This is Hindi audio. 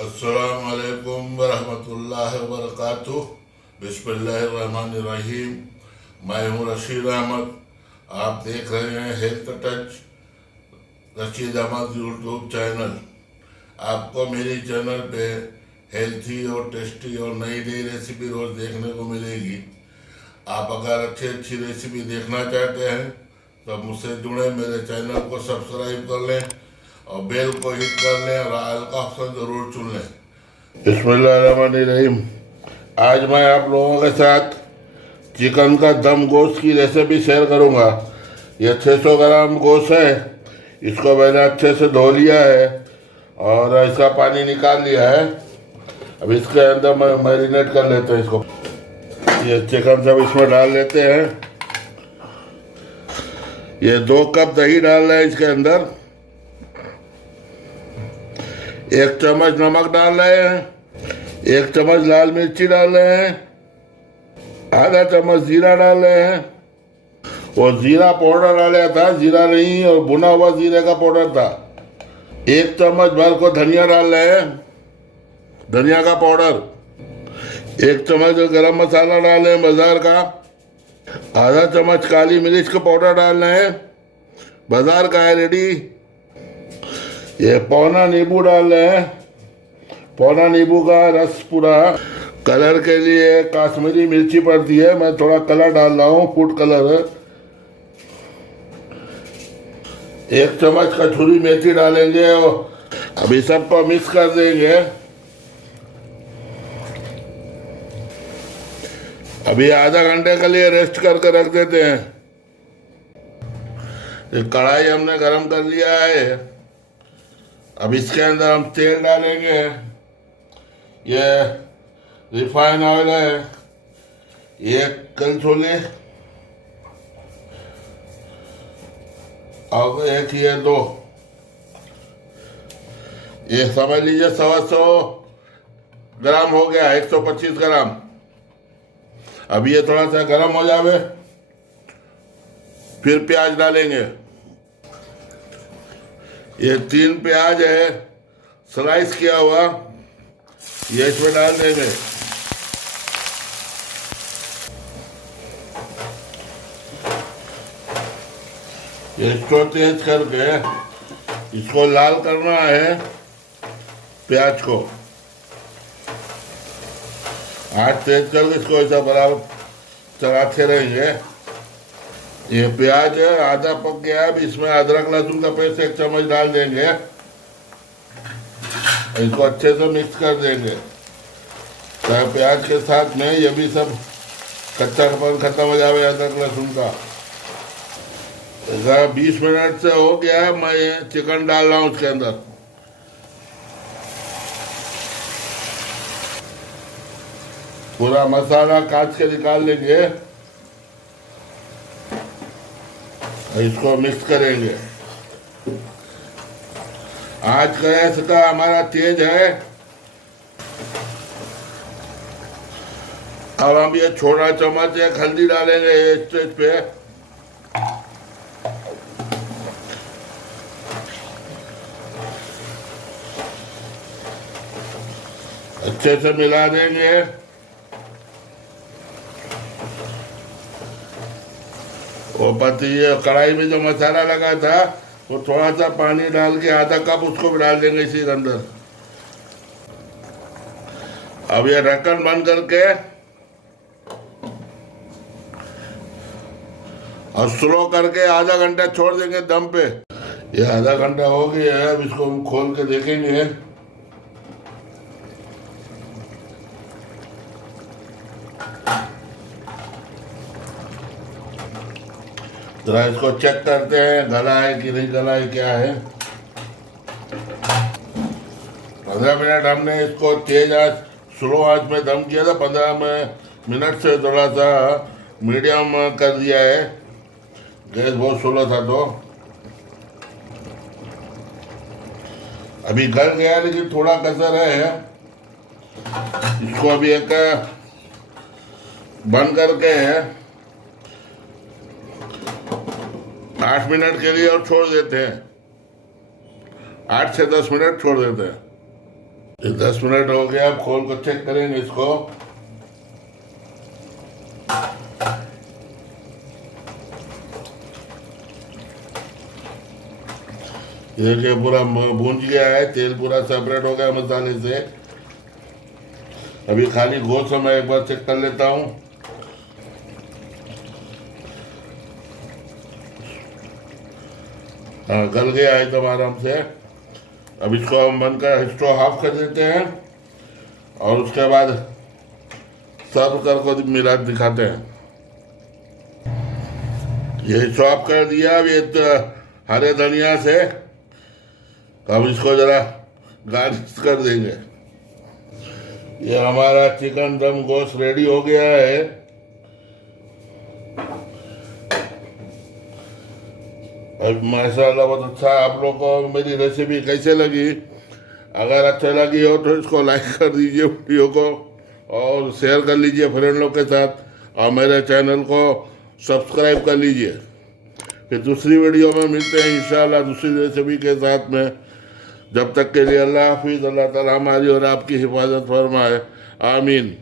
अस्सलामुअलैकुम वरहमतुल्लाहि वबरकातुह। बिस्मिल्लाहिर्रहमानिर्रहीम। मैं हूँ रशीद अहमद। आप देख रहे हैं health touch Rashid Ahmed YouTube channel. आपको मेरी चैनल पे हेल्थी और टेस्टी और नई नई रेसिपी रोज़ देखने को मिलेगी। आप अगर अच्छी रेसिपी देखना चाहते हैं तो मुझसे जुड़े, मेरे चैनल को सब्सक्राइब कर लें और बेल को हिट कर लें और ऑल का ऑप्शन ज़रूर चुन लें। बिस्मिल्लाहिर्रहमानिर्रहीम। आज मैं आप लोगों के साथ चिकन का दम गोश्त की रेसिपी शेयर करूंगा। ये 600 ग्राम गोश्त है। इसको मैंने अच्छे से धो लिया है और इसका पानी निकाल लिया है। अब इसके अंदर मैं मैरिनेट कर लेते हैं इसको। ये चिकन सब इसमें डाल लेते हैं। ये 2 कप दही डाल रहे हैं इसके अंदर। 1 चम्मच नमक डाल रहे हैं। 1 चम्मच लाल मिर्ची डाल रहे हैं। आधा चम्मच जीरा डाल रहे हैं। वो जीरा पाउडर डाला था, जीरा नहीं और भुना हुआ जीरे का पाउडर था। 1 चम्मच भर को धनिया डाल रहे हैं, धनिया का पाउडर। 1 चम्मच गरम मसाला डाल रहे हैं बाजार का। आधा चम्मच काली मिर्च का पाउडर डाल रहे हैं, बाजार का है रेडी। ये पौना नींबू डाल रहे हैं, पौना नींबू का रस पूरा। कलर के लिए काश्मीरी मिर्ची पड़ती है, मैं थोड़ा कलर डाल रहा हूँ, फूड कलर है। 1 चम्मच कसूरी मेथी डालेंगे और अभी सबको मिक्स कर देंगे। अभी आधा घंटे के लिए रेस्ट करके रख देते हैं। एक कढ़ाई हमने गरम कर लिया है। अब इसके अंदर हम तेल डालेंगे। ये रिफाइन ऑयल है, 1 कलछुली और 1 ये 2, ये समझ लीजिए 125 ग्राम हो गया, 125 ग्राम। अब ये थोड़ा सा गर्म हो जावे फिर प्याज डालेंगे। ये 3 प्याज है स्लाइस किया हुआ, ये इसमें डाल देंगे। इसको तेज करके इसको लाल करना है प्याज को। हाथ तेज करके इसको ऐसा बराबर चलाते रहेंगे। ये प्याज है आधा पक गया। अब इसमें अदरक लहसुन का पेस्ट 1 चम्मच डाल देंगे। इसको अच्छे से मिक्स कर देंगे ताकि प्याज के साथ में ये भी सब कच्चापन खत्म हो जाए अदरक लहसुन का। 20 मिनट से हो गया, मैं ये चिकन डाल रहा हूँ उसके अंदर। पूरा मसाला काट के निकाल लेंगे, इसको मिक्स करेंगे। आज गैस का हमारा तेज है। अब हम ये छोटा चम्मच 1 हल्दी डालेंगे इस स्टेज पे। अच्छे से मिला देंगे। वो पति कढ़ाई में जो मसाला लगा था वो थोड़ा सा पानी डाल के आधा कप उसको भी डाल देंगे इसी के अंदर। अब ये ढक्कन बंद करके और स्लो करके आधा घंटा छोड़ देंगे दम पे। ये आधा घंटा हो गया है। अब इसको हम खोल के देखेंगे। जरा इसको चेक करते हैं गला है कि नहीं गला है, क्या है। 15 मिनट हमने इसको तेज आंच स्लो आंच में दम किया था। 15 मिनट से थोड़ा सा मीडियम कर दिया है। गैस बहुत स्लो था तो अभी गल गया, लेकिन थोड़ा कसर है। इसको अभी एक बंद करके 8 मिनट के लिए और छोड़ देते हैं। 8 से 10 मिनट छोड़ देते हैं। ये 10 मिनट हो गया, अब खोल कर चेक करेंगे इसको। ये देखिए पूरा भूंज गया है, तेल पूरा सेपरेट हो गया मसाले से। अभी खाली गोश्त मैं एक बार चेक कर लेता हूँ। हाँ, गल गया है एकदम आराम से। अब इसको हम बंद कर स्टोव ऑफ कर देते हैं और उसके बाद सर्व करके मिला दिखाते हैं। ये चॉप कर दिया। अब ये तो हरे धनिया से अब इसको जरा गार्निश कर देंगे। ये हमारा चिकन दम गोश्त रेडी हो गया है। अब माशाल्लाह बहुत अच्छा। आप लोगों को मेरी रेसिपी कैसे लगी? अगर अच्छी लगी हो तो इसको लाइक कर दीजिए वीडियो को और शेयर कर लीजिए फ्रेंड लोग के साथ और मेरे चैनल को सब्सक्राइब कर लीजिए। फिर दूसरी वीडियो में मिलते हैं इंशाल्लाह दूसरी रेसिपी के साथ में। जब तक के लिए अल्लाह हाफिज़। अल्लाह ताला हमारी और आपकी हिफाजत फरमाए। आमीन।